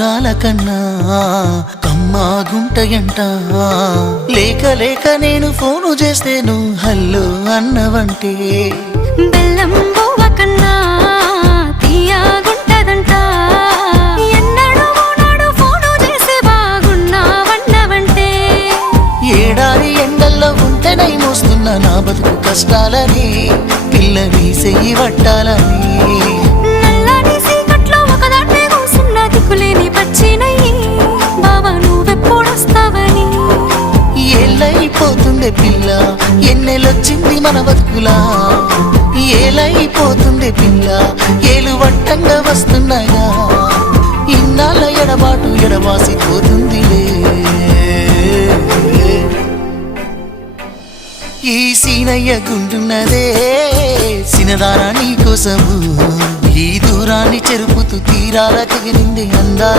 మధురాల కన్నా కమ్మాగుంటయంట. లేక లేక నేను ఫోను చేస్తే నువ్వు హల్లో అన్నవంటే బెల్లం బువ్వ కన్నా తీయగుంటదంట. ఎన్నడూ నాడు ఫోను చేసి బాగున్నావన్నవంటే ఏడాది ఎండల్లో ఉంటేనై మోస్తున్న నా బతుకు కష్టాలని పిల్ల నీ చెయ్యి పట్టాలని. నల్లని సీకట్లో ఒకదాన్నే కూసున్న దిక్కులేని పచ్చినయ్యి బావా నువ్వెప్పుడొస్తావని. ఏళ్ళైపోతుందే పిల్ల ఎన్నెలొచ్చింది మన బతుకులా. ఏలైపోతుందే పిల్ల ఏలు వట్టంగా వస్తున్నాయా. ఇన్నాళ్ళ ఎడబాటు ఎడవాసిపోతుందిలే. ఈ సీనయ్య గుండున్నదే సినదారా నీ కోసము. ఈ దూరాన్ని చెరుపుతూ తీరాల తెగిరింది అందా.